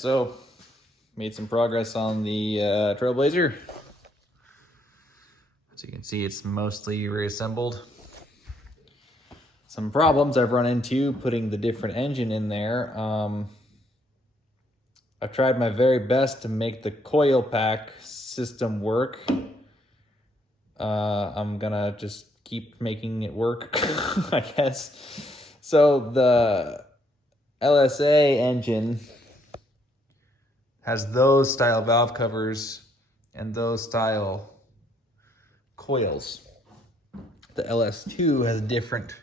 So, made some progress on the Trailblazer. As you can see, it's mostly reassembled. Some problems I've run into putting the different engine in there. I've tried my very best to make the coil pack system work. I'm gonna just keep making it work, I guess. So the LSA engine has those style valve covers and those style coils. The LS2 has different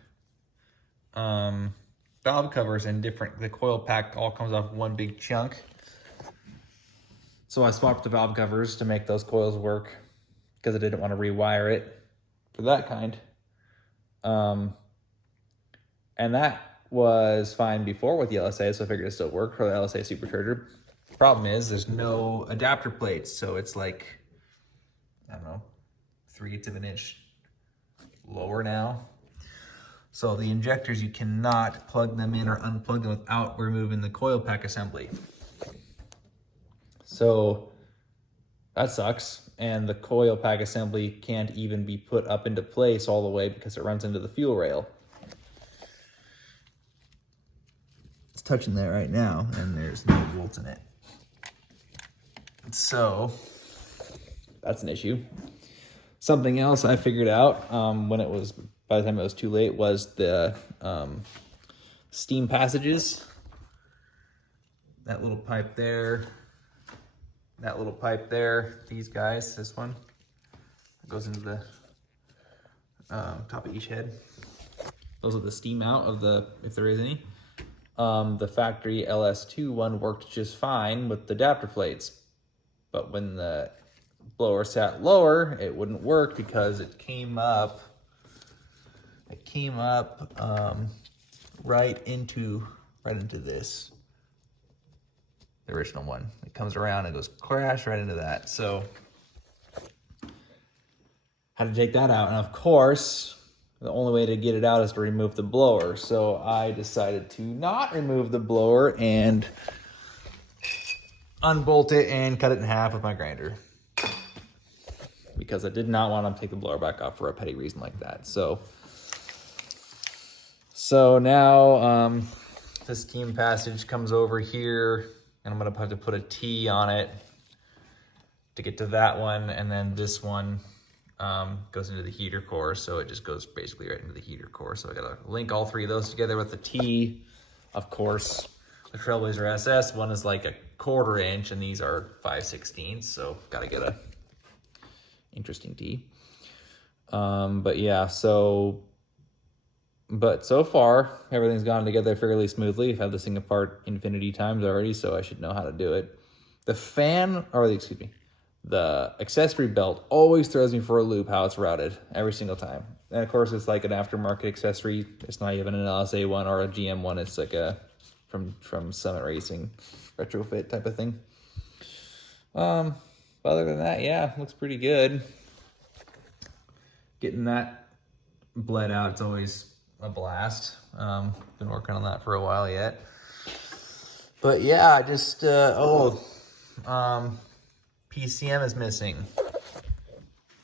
valve covers and different, the coil pack all comes off one big chunk. So I swapped the valve covers to make those coils work because I didn't want to rewire it for that kind. And that was fine before with the LSA, so I figured it still worked for the LSA supercharger. Problem is there's no adapter plates, so it's like, I don't know, 3/8 of an inch lower now. So the injectors, you cannot plug them in or unplug them without removing the coil pack assembly. So that sucks. And the coil pack assembly can't even be put up into place all the way because it runs into the fuel rail. It's touching that right now, and there's no bolts in it. So that's an issue. Something else I figured out when it was, by the time it was too late, was the steam passages. That little pipe there, that little pipe there, these guys, this one, it goes into the top of each head. Those are the steam out of the, if there is any. The factory LS2 one worked just fine with the adapter plates. But when the blower sat lower, it wouldn't work because it came up right into this, the original one. It comes around and goes crash right into that. So had to take that out. And of course, the only way to get it out is to remove the blower. So I decided to not remove the blower and unbolt it and cut it in half with my grinder, because I did not want to take the blower back off for a petty reason like that. So now this steam passage comes over here, and I'm gonna have to put a T on it to get to that one, and then this one goes into the heater core, so it just goes basically right into the heater core. So I gotta link all three of those together with the T. Of course, the Trailblazer SS one is like a 1/4 inch, and these are 5/16, so gotta get a interesting T. But yeah, so far everything's gone together fairly smoothly. I've had this thing apart infinity times already, so I should know how to do it. The fan, or the accessory belt always throws me for a loop how it's routed every single time. And of course, it's like an aftermarket accessory. It's not even an LSA one or a GM one. It's like a from Summit Racing retrofit type of thing. But other than that, yeah, looks pretty good. Getting that bled out, it's always a blast. Been working on that for a while yet. But yeah, I just PCM is missing,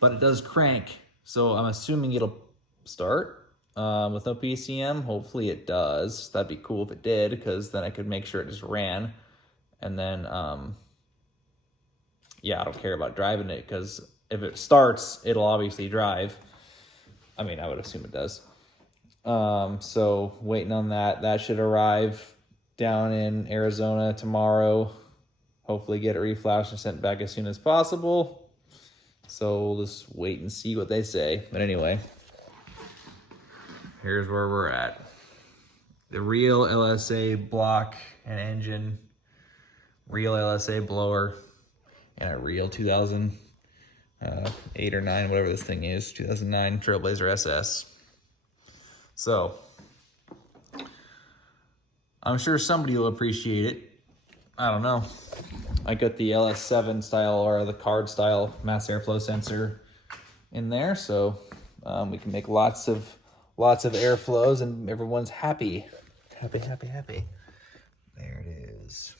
but it does crank, so I'm assuming it'll start with no PCM. Hopefully it does. That'd be cool if it did, because then I could make sure it just ran. And then yeah, I don't care about driving it, because if it starts, it'll obviously drive. I mean, I would assume it does. So waiting on that. That should arrive down in Arizona tomorrow. Hopefully get it reflashed and sent back as soon as possible. So we'll just wait and see what they say. But anyway, here's where we're at. The real LSA block and engine, real LSA blower, and a real 2008 or 9, whatever this thing is, 2009 Trailblazer SS. So I'm sure somebody will appreciate it. I don't know. I got the LS7 style, or the card style mass airflow sensor in there, so we can make lots of airflows, and everyone's happy. There it is.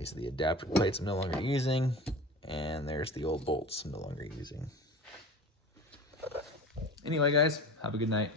These are the adapter plates I'm no longer using. And there's the old bolts I'm no longer using. Anyway, guys, have a good night.